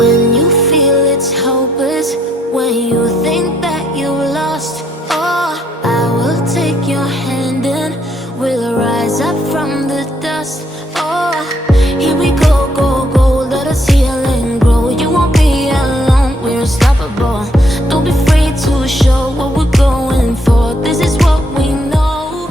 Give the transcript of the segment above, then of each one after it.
When you feel it's hopeless, when you think that you lost, oh, I will take your hand and we'll rise up from the dust. Oh, here we go, go, go, let us heal and grow. You won't be alone, we're unstoppable. Don't be afraid to show what we're going for. This is what we know.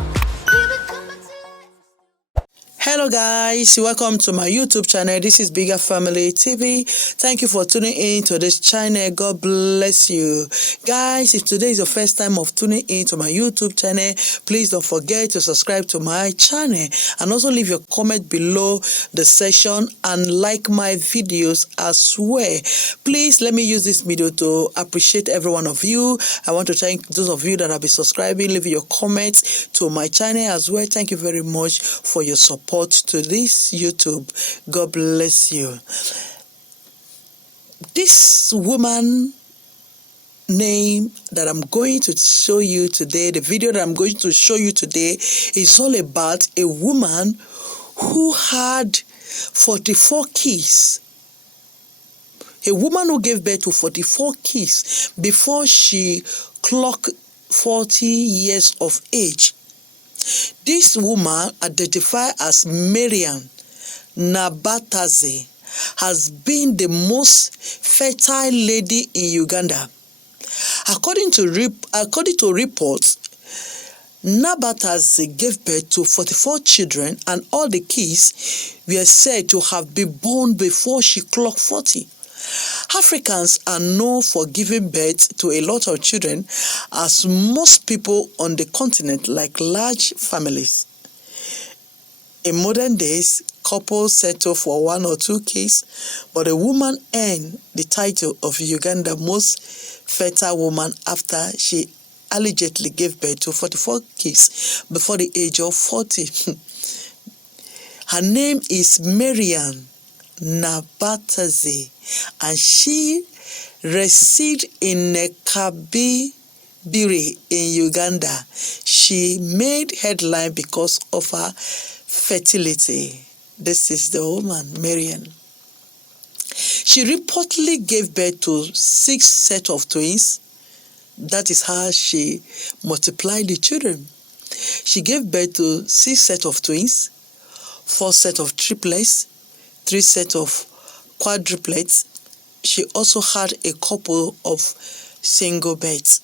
Hello guys, welcome to my YouTube channel. This is Bigger Family TV. Thank you for tuning in to this channel. God bless you. Guys, if today is your first time of tuning in to my YouTube channel, please don't forget to subscribe to my channel and also leave your comment below the section and like my videos as well. Please let me use this video to appreciate every one of you. I want to thank those of you that have been subscribing, leaving your comments to my channel as well. Thank you very much for your support to this YouTube. God bless you. This woman name that I'm going to show you today, the video that I'm going to show you today, is all about a woman who had 44 kids. A woman who gave birth to 44 kids before she clocked 40 years of age. This woman, identified as Mariam Nabatanzi, has been the most fertile lady in Uganda. According to reports, Nabatanzi gave birth to 44 children, and all the kids were said to have been born before she clocked 40. Africans are known for giving birth to a lot of children, as most people on the continent like large families. In modern days, couples settle for 1 or 2 kids, but a woman earned the title of Uganda most fertile woman after she allegedly gave birth to 44 kids before the age of 40. Her name is Mariam Nabatanzi, and she resides in Kabiri in Uganda. She made headline because of her fertility. This is the woman, Mariam. She reportedly gave birth to 6 sets of twins. That is how she multiplied the children. She gave birth to 6 sets of twins, 4 sets of triplets, 3 sets of quadruplets. She also had a couple of single beds.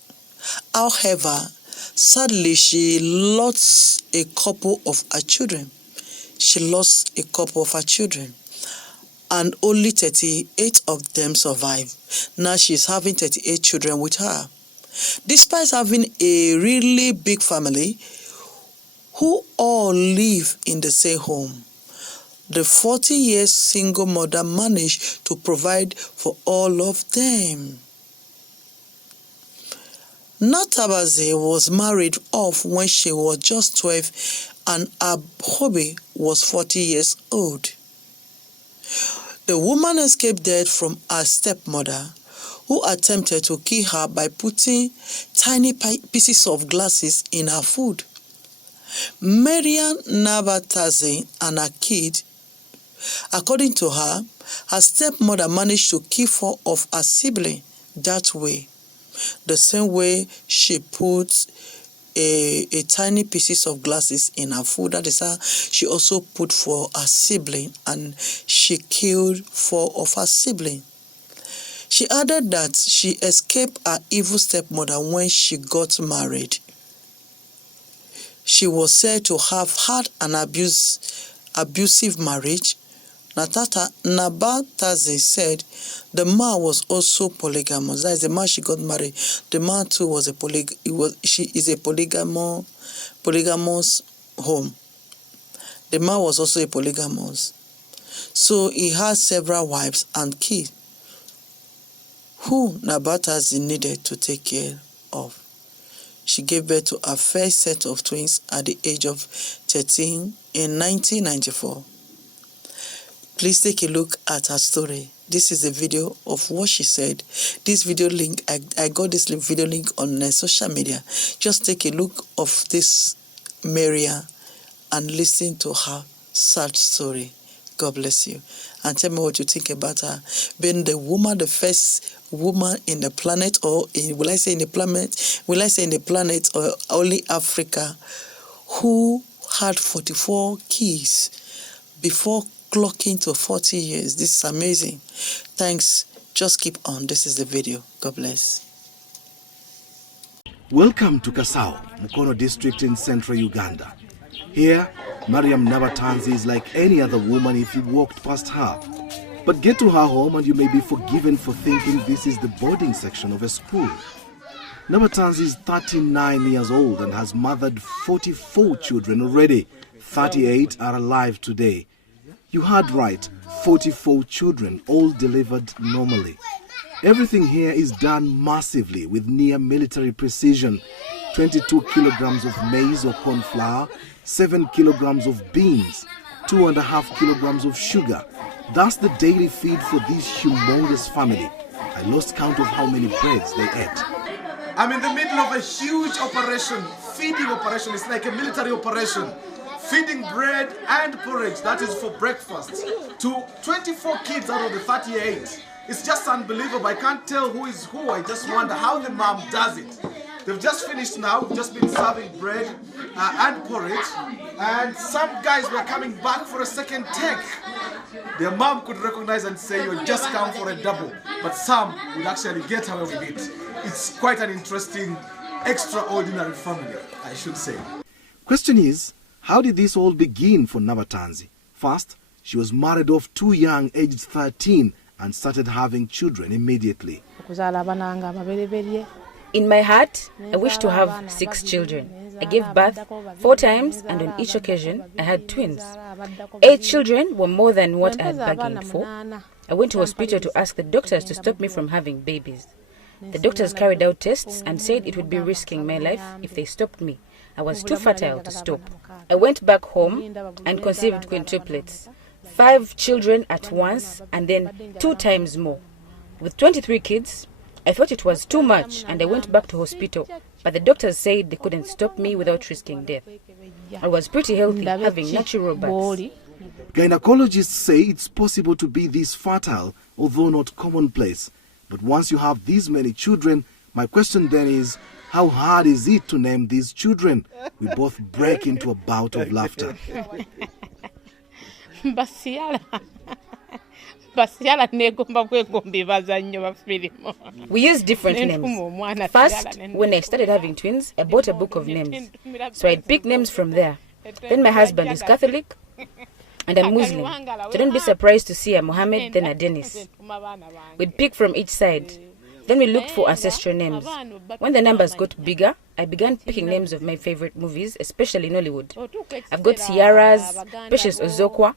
However, sadly, she lost a couple of her children. And only 38 of them survived. Now she's having 38 children with her. Despite having a really big family who all live in the same home, the 40-year single mother managed to provide for all of them. Nabatanzi was married off when she was just 12 and her hubby was 40 years old. The woman escaped death from her stepmother, who attempted to kill her by putting tiny pieces of glasses in her food. Mariam Nabatanzi and her kid, according to her, her stepmother managed to kill 4 of her siblings that way, the same way she put a tiny pieces of glasses in her food. That is how she also put for her sibling, and she killed 4 of her siblings. She added that she escaped her evil stepmother when she got married. She was said to have had an abusive marriage. Nabatanzi said the man was also polygamous. That is the man she got married. The man too was she is a polygamous home. The man was also a polygamous. So he had several wives and kids who Nabatanzi needed to take care of. She gave birth to her first set of twins at the age of 13 in 1994. Please take a look at her story. This is a video of what she said. This video link, I got this video link on social media. Just take a look of this Mariam and listen to her sad story. God bless you. And tell me what you think about her being the woman, the first woman in the planet, or will I say in the planet, or only Africa, who had 44 kids before clocking to 40 years. This is amazing. Thanks. Just keep on. This is the video. God bless. Welcome to Kasao, Mukono district in central Uganda. Here, Mariam Nabatanzi is like any other woman if you walked past her. But get to her home and you may be forgiven for thinking this is the boarding section of a school. Nabatanzi is 39 years old and has mothered 44 children already. 38 are alive today. You heard right, 44 children, all delivered normally. Everything here is done massively with near military precision. 22 kilograms of maize or corn flour, 7 kilograms of beans, 2.5 kilograms of sugar. That's the daily feed for this humongous family. I lost count of how many breads they ate. I'm in the middle of a huge operation, feeding operation. It's like a military operation. Feeding bread and porridge, that is for breakfast, to 24 kids out of the 38. It's just unbelievable. I can't tell who is who. I just wonder how the mom does it. They've just finished now. We've just been serving bread and porridge. And some guys were coming back for a second take. Their mom could recognize and say, you just come for a double. But some would actually get away with it. It's quite an interesting, extraordinary family, I should say. Question is, how did this all begin for Nabatanzi? First, she was married off too young, aged 13, and started having children immediately. In my heart, I wish to have 6 children. I gave birth 4 times, and on each occasion, I had twins. 8 children were more than what I had bargained for. I went to hospital to ask the doctors to stop me from having babies. The doctors carried out tests and said it would be risking my life if they stopped me. I was too fertile to stop. I went back home and conceived quintuplets. 5 children at once and then 2 times more. With 23 kids, I thought it was too much and I went back to hospital, but the doctors said they couldn't stop me without risking death. I was pretty healthy, having natural births. Gynecologists say it's possible to be this fertile, although not commonplace. But once you have these many children, my question then is, how hard is it to name these children? We both break into a bout of laughter. We use different names. First, when I started having twins, I bought a book of names. So I'd pick names from there. Then my husband is Catholic and I'm Muslim. So don't be surprised to see a Mohammed, then a Dennis. We'd pick from each side. Then we looked for ancestral names. When the numbers got bigger, I began picking names of my favorite movies, especially Nollywood. I've got Ciara's, Precious Ozokwa,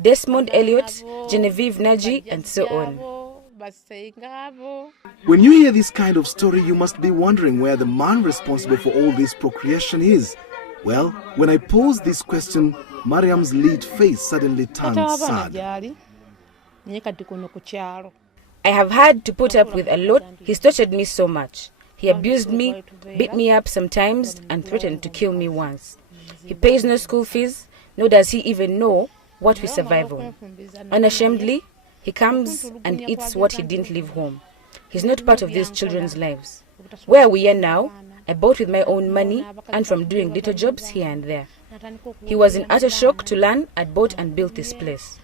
Desmond Elliot, Genevieve Naji, and so on. When you hear this kind of story, you must be wondering where the man responsible for all this procreation is. Well, when I posed this question, Mariam's lead face suddenly turned sad. I have had to put up with a lot. He's tortured me so much. He abused me, beat me up sometimes, and threatened to kill me once. He pays no school fees, nor does he even know what we survive on. Unashamedly, he comes and eats what he didn't leave home. He's not part of these children's lives. Where we are now, I bought with my own money and from doing little jobs here and there. He was in utter shock to learn I'd bought and built this place.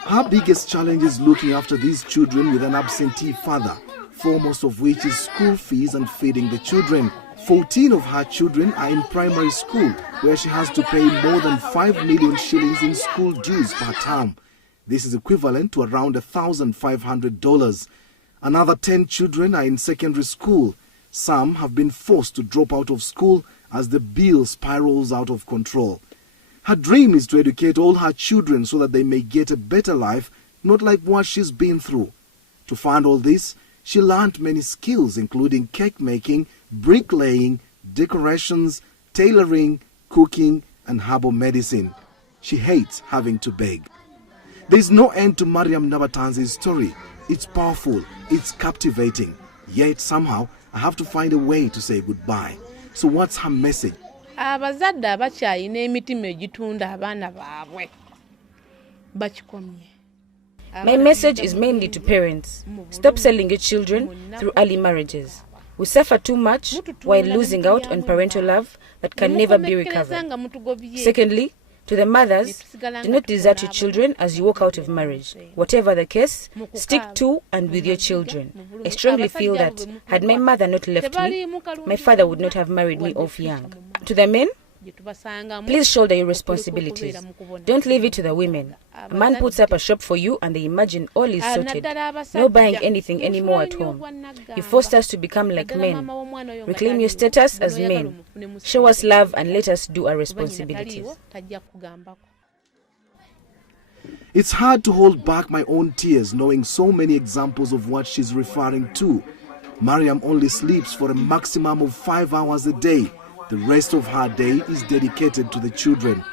Her biggest challenge is looking after these children with an absentee father, foremost of which is school fees and feeding the children. 14 of her children are in primary school, where she has to pay more than 5 million shillings in school dues per term. This is equivalent to around $1,500. Another 10 children are in secondary school. Some have been forced to drop out of school as the bill spirals out of control. Her dream is to educate all her children so that they may get a better life, not like what she's been through. To fund all this, she learned many skills including cake making, bricklaying, decorations, tailoring, cooking, and herbal medicine. She hates having to beg. There's no end to Mariam Nabatanzi's story. It's powerful, it's captivating. Yet somehow, I have to find a way to say goodbye. So what's her message? Abazadde abakyayina emitima egitunda abaana baabwe My message is mainly to parents. Stop selling your children through early marriages. We suffer too much while losing out on parental love that can never be recovered. Secondly, to the mothers, do not desert your children as you walk out of marriage. Whatever the case, stick to and with your children. I strongly feel that had my mother not left me, my father would not have married me off young. To the men, please shoulder your responsibilities. Don't leave it to the women. A man puts up a shop for you and they imagine all is sorted. No buying anything anymore at home. You forced us to become like men. Reclaim your status as men. Show us love and let us do our responsibilities. It's hard to hold back my own tears knowing so many examples of what she's referring to. Mariam only sleeps for a maximum of 5 hours a day. The rest of her day is dedicated to the children.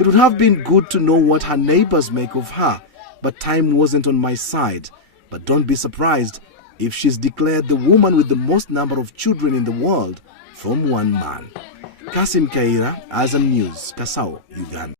It would have been good to know what her neighbors make of her, but time wasn't on my side. But don't be surprised if she's declared the woman with the most number of children in the world from one man. Kasim Kaira, Azam News, Kasao, Uganda.